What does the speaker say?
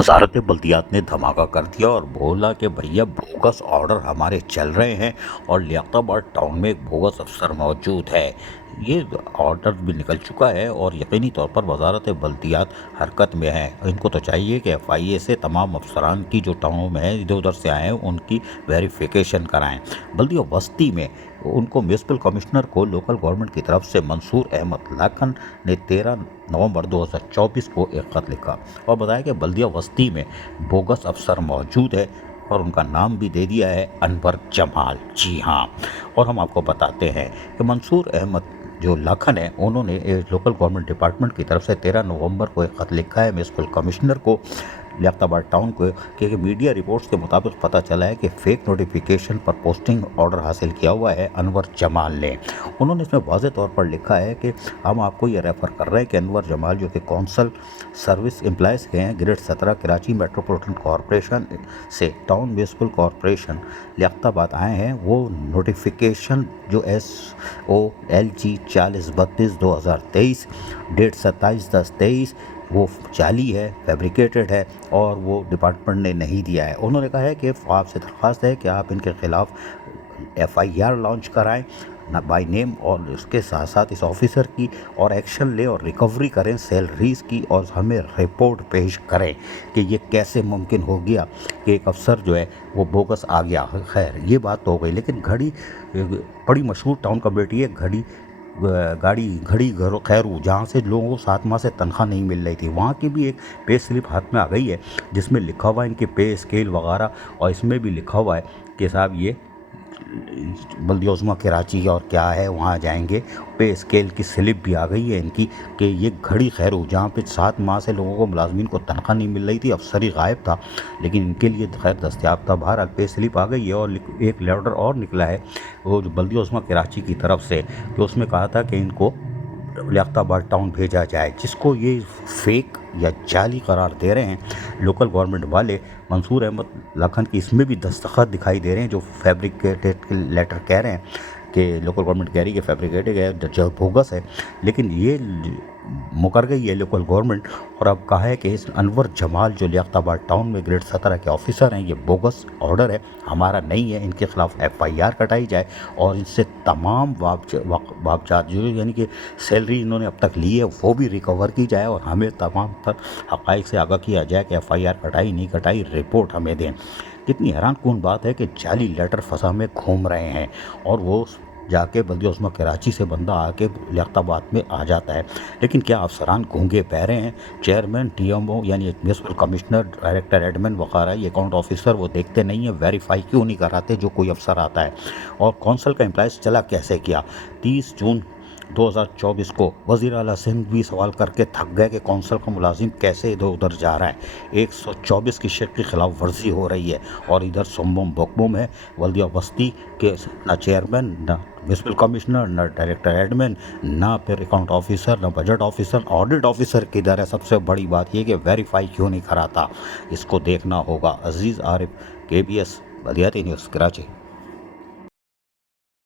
वजारत बल्दियात ने धमाका कर दिया और बोला कि भैया बोगस ऑर्डर हमारे चल रहे हैं और लियाकताबाद टाउन में एक बोगस अफसर मौजूद है। ये ऑर्डर भी निकल चुका है और यकीनी तौर पर वजारत बल्दियात हरकत में है। इनको तो चाहिए कि FIA से तमाम अफसरान की जो टाउन में है इधर उधर से आए हैं उनकी वेरिफिकेशन कराएं। बल्दिया वस्ती में उनको म्यूनसिपल कमिश्नर को लोकल गवर्नमेंट की तरफ से मंसूर अहमद लाखन ने 13 नवंबर 2024 को एक ख़त लिखा और बताया कि बल्दिया वस्ती में बोगस अफसर मौजूद है और उनका नाम भी दे दिया है अनवर जमाल। जी हाँ, और हम आपको बताते हैं कि मंसूर अहमद जो लाखन है उन्होंने लोकल गवर्नमेंट डिपार्टमेंट की तरफ से 13 नवंबर को एक ख़त लिखा है म्यूनसिपल कमिश्नर को लियाकताबाद टाउन को कि मीडिया रिपोर्ट्स के मुताबिक पता चला है कि फेक नोटिफिकेशन पर पोस्टिंग ऑर्डर हासिल किया हुआ है अनवर जमाल ने। उन्होंने इसमें वाज़ेह तौर पर लिखा है कि हम आपको ये रेफ़र कर रहे हैं कि अनवर जमाल जो कि कौंसल सर्विस एम्प्लॉयज़ के हैं ग्रेड 17 कराची मेट्रोपॉलिटन कॉरपोरेशन से टाउन म्यूनसिपल कॉरपोरेशन लियाकताबाद आए हैं, वो नोटिफिकेशन जो SOLG 4032/2023 डेट 27/10/23 वो जाली है, फैब्रिकेटेड है और वो डिपार्टमेंट ने नहीं दिया है। उन्होंने कहा है कि आपसे दरख्वास्त है कि आप इनके ख़िलाफ़ FIR लॉन्च कराएं ना बाय नेम और इसके साथ साथ इस ऑफिसर की और एक्शन लें और रिकवरी करें सैलरीज़ की और हमें रिपोर्ट पेश करें कि ये कैसे मुमकिन हो गया कि एक अफसर जो है वो बोगस आ गया। खैर ये बात तो हो गई, लेकिन घड़ी बड़ी मशहूर टाउन कमेटी है घड़ी खैरू जहाँ से लोगों को 7 माह से तनख्वाह नहीं मिल रही थी, वहाँ की भी एक पे स्लिप हाथ में आ गई है जिसमें लिखा हुआ है इनके पे स्केल वगैरह, और इसमें भी लिखा हुआ है कि साहब ये बल्दिया उज़्मा कराची और क्या है वहाँ जाएंगे। पे स्केल की स्लिप भी आ गई है इनकी कि ये घड़ी खैरू जहाँ पे 7 माह से लोगों को मुलाजमीन को तनख्वाह नहीं मिल रही थी, अफसर ही गायब था, लेकिन इनके लिए खैर दस्तियाब था। बहरहाल पे स्लिप आ गई है और एक लेटर और निकला है वो जो बल्दिया उज़्मा कराची की तरफ से कि उसमें कहा था कि इनको लियाकताबाद टाउन भेजा जाए, जिसको ये फेक या जाली करार दे रहे हैं लोकल गवर्नमेंट वाले। मंसूर अहमद लाखन की इसमें भी दस्तखत दिखाई दे रहे हैं जो फैब्रिकेटेड लेटर कह रहे हैं कि लोकल गवर्नमेंट कह रही है कि फैब्रिकेटेड है जो बोगस है, लेकिन ये मुकर गई है लोकल गवर्नमेंट और अब कहा है कि इस अनवर जमाल जो लियाकताबाद टाउन में ग्रेड 17 के ऑफिसर हैं ये बोगस ऑर्डर है, हमारा नहीं है, इनके ख़िलाफ़ FIR कटाई जाए और इनसे तमाम वाबजात जो यानी कि सैलरी इन्होंने अब तक ली है वो भी रिकवर की जाए और हमें तमाम तर हक़ाइक़ से आगाह किया जाए कि FIR कटाई नहीं कटाई रिपोर्ट हमें दें। कितनी हैरानकुन बात है कि जाली लेटर फसा में घूम रहे हैं और वो जाके बल्दिया उज़्मा कराची से बंदा आके लियाकताबाद में आ जाता है। लेकिन क्या अफसरान गूंगे बहरे हैं? चेयरमैन TMO यानी म्यूनसिपल कमिश्नर डायरेक्टर एडमिन वगैरह ये अकाउंट ऑफिसर वो देखते नहीं है, वेरीफाई क्यों नहीं कराते जो कोई अफसर आता है? और कौंसल का एम्प्लॉइज़ चला कैसे किया? 30 जून 2024 को वज़ीर आला सिंध भी सवाल करके थक गए कि कौंसल का मुलाजिम कैसे इधर उधर जा रहा है। 124 की शर्त की खिलाफ वर्जी हो रही है और इधर सुम्बुम बकबुम है। बल्दिया वस्ती के ना चेयरमैन, ना म्यूनसिपल कमिश्नर, ना डायरेक्टर एडमिन, ना फिर अकाउंट ऑफिसर, ना बजट ऑफिसर, ऑडिट ऑफिसर किधर है? सबसे बड़ी बात यह कि वेरीफाई क्यों नहीं कराता, इसको देखना होगा। अजीज़ आरिफ, KBS बल्दियाती न्यूज़ कराची।